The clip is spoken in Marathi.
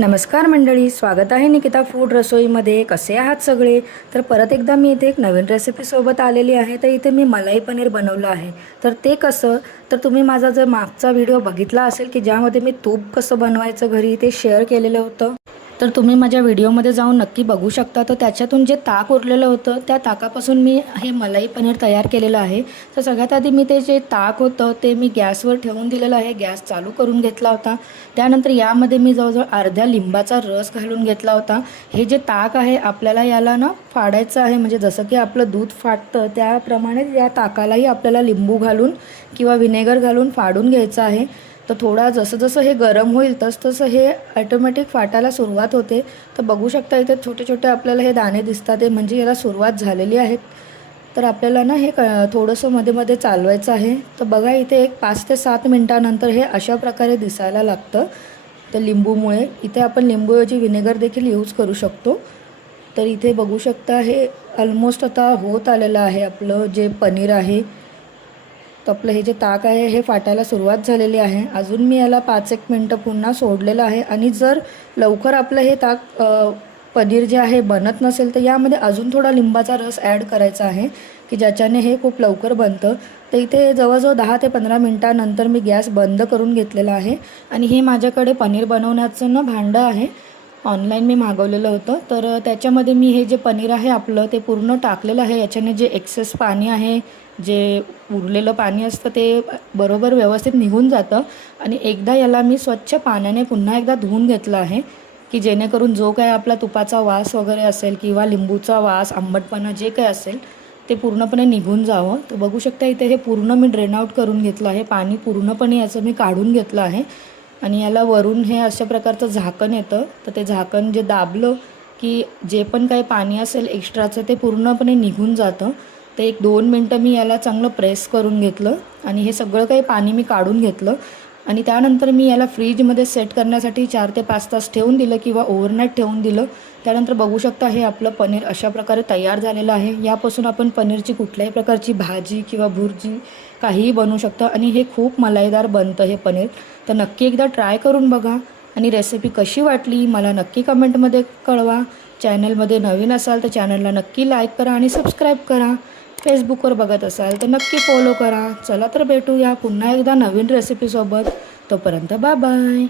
नमस्कार मंडळी, स्वागत आहे निकिता फूड रसोईमध्ये. कसे आहात सगळे? तर परत एकदा मी इथे एक नवीन रेसिपीसोबत आलेली आहे. तर इथे मी मलाई पनीर बनवलं आहे. तर ते कसं, तर तुम्ही माझा जर मागचा व्हिडिओ बघितला असेल की ज्यामध्ये मी तूप कसं बनवायचं घरी ते शेअर केलेलं होतं, तर तुम्ही माझ्या व्हिडिओमध्ये जाऊन नक्की बघू शकता. तर त्याच्यातून जे ताक उरलेलं होतं त्या ताकापासून मी हे मलाई पनीर तयार केलेलं आहे. तर सगळ्यात आधी मी ते जे ताक होतं ते मी गॅसवर ठेवून दिलेलं आहे, गॅस चालू करून घेतला होता. त्यानंतर यामध्ये मी जवळजवळ अर्ध्या लिंबाचा रस घालून घेतला होता. हे जे ताक आहे आपल्याला याला ना फाडायचं आहे, म्हणजे जसं की आपलं दूध फाटतं त्याप्रमाणे या ताकालाही आपल्याला लिंबू घालून किंवा विनेगर घालून फाडून घ्यायचं आहे. तर थोडा जसं जसं हे गरम होईल तसं हे ॲटोमॅटिक फाटायला सुरुवात होते. तर बघू शकता इथे छोटे छोटे आपल्याला हे दाणे दिसतात, ते म्हणजे याला सुरुवात झालेली आहे. तर आपल्याला ना हे थोडंसं मध्ये मध्ये चालवायचं आहे. तर बघा इथे एक 5 ते 7 मिनटानंतर हे अशा प्रकारे दिसायला लागतं. तर लिंबूमुळे इथे आपण लिंबूऐवजी विनेगर देखील यूज करू शकतो. तर इथे बघू शकता हे ऑलमोस्ट आता होत आलेलं आहे आपलं जे पनीर आहे. तर आपलं हे जे ताक आहे हे फाटायला सुरुवात झालेली आहे. अजून मी याला 5-1 मिनटं पुन्हा सोडलेलं आहे. आणि जर लवकर आपलं हे ताक पनीर जे आहे बनत नसेल तर यामध्ये अजून थोडा लिंबाचा रस ॲड करायचा आहे की ज्याच्याने हे खूप लवकर बनतं. तर इथे जवळजवळ 10 ते 15 मिनटानंतर मी गॅस बंद करून घेतलेला आहे. आणि हे माझ्याकडे पनीर बनवण्याचं ना भांडं आहे, ऑनलाईन मी मागवलेलं होतं. तर त्याच्यामध्ये मी हे जे पनीर आहे आपलं ते पूर्ण टाकलेलं आहे. याच्याने जे एक्सेस पाणी आहे, जे उरलेलं पाणी असतं ते बरोबर व्यवस्थित निघून जातं. आणि एकदा याला मी स्वच्छ पाण्याने पुन्हा एकदा धुवून घेतलं आहे की जेणेकरून जो काय आपला तुपाचा वास वगैरे असेल किंवा लिंबूचा वास, आंबटपणा जे काही असेल ते पूर्णपणे निघून जावं. तर बघू शकता इथे हे पूर्ण मी ड्रेन आउट करून घेतलं आहे. पाणी पूर्णपणे याचं मी काढून घेतलं आहे. आणि याला वरून हे अशा प्रकारचं झाकण येतं. तर ते झाकण जे दाबलं की जे पण काही पाणी असेल एक्स्ट्राचं ते पूर्णपणे निघून जातं. तर 1-2 मिनटं मी याला चांगलं प्रेस करून घेतलं आणि हे सगळं काही पाणी मी काढून घेतलं. आणि त्यानंतर मी याला फ्रीजमध्ये सेट करण्यासाठी 4 ते 5 तास ठेवून दिलं किंवा ओव्हरनाईट ठेवून दिलं. त्यानंतर बघू शकता हे आपलं पनीर अशा प्रकारे तयार झालेलं आहे. यापासून आपण पनीरची कुठल्याही प्रकारची भाजी किंवा भुर्जी काहीही बनवू शकतो आणि हे खूप मलाईदार बनतं हे पनीर. तर नक्की एकदा ट्राय करून बघा आणि रेसिपी कशी वाटली मला नक्की कमेंटमध्ये कळवा. चॅनलमध्ये नवीन असाल तर चॅनलला नक्की लाईक करा आणि सबस्क्राईब करा. फेसबुकवर बघत असाल तर नक्की फॉलो करा. चला तर भेटूया पुन्हा एकदा नवीन रेसिपीसोबत. तोपर्यंत बाय बाय.